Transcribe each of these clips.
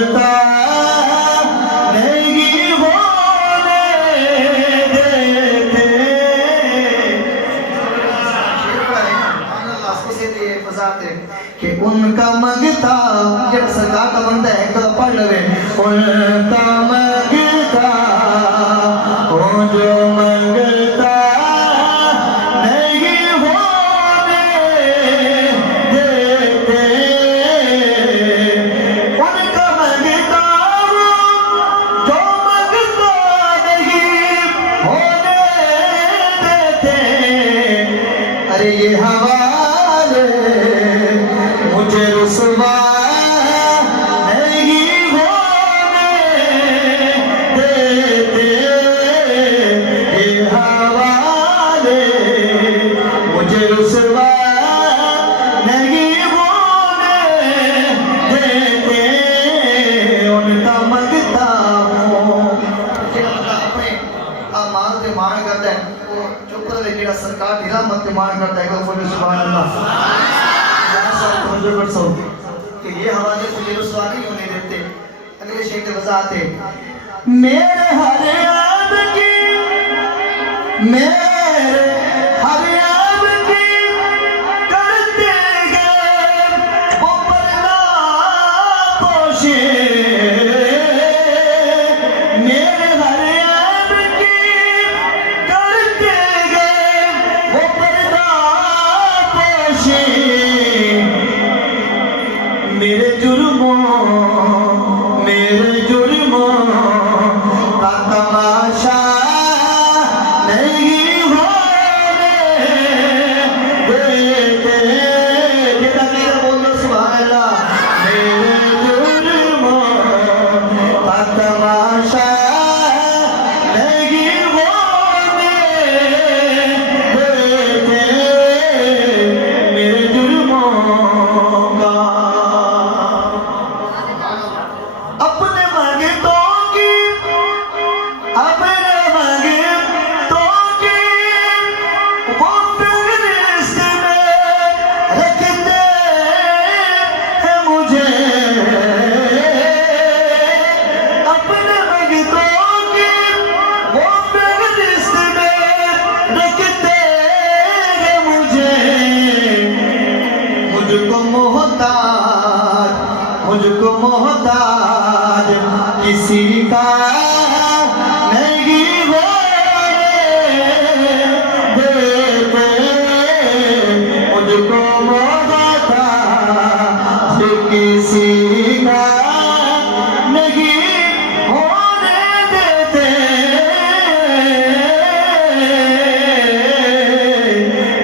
मंगता नहीं होने देते। कि उनका मंगता जब सरकार का बनता है तो पढ़ लगे उनका मंगता वो जो मंगता नहीं होने देते। उनका मंगता जो मंगता नहीं होने देते। अरे ये हवाले मुझे रुसवा नहीं होने देते। ये हवाले मुझे रुसवा नहीं होने देते। उनका मंगता हूँ अपने अमाल से मान करता है वो चुप रहे कि सरकार ढीला मत मान करता है सुभान अल्लाह। कि ये हवाले मुझे रुसवा नहीं होने देते। अगले शेर के वजाते मेरे हर याद की मेरे हर याद की करते गए वो पर्दा पोशे। मेरे हर याद की करते गए वो पर्दा पोशे। मेरे जुर्मों का तमाशा नहीं होने देते। बोलो सुभान अल्लाह। मेरे जुर्मों का तमाशा नहीं होने देते। मेरे जुर्मों का अपने मंगतों की अपने मंगतों की वो फहरिस्त में रखते हैं मुझे। अपने मंगतों की वो फहरिस्त में रखते हैं मुझे। मुझको मोहताज किसी का नहीं होने देते। मुझको मोहताज किसी का नहीं होने देते।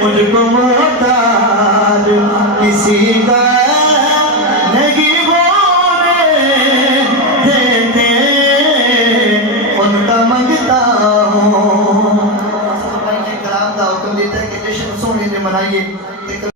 मुझको मोहताज किसी का नहीं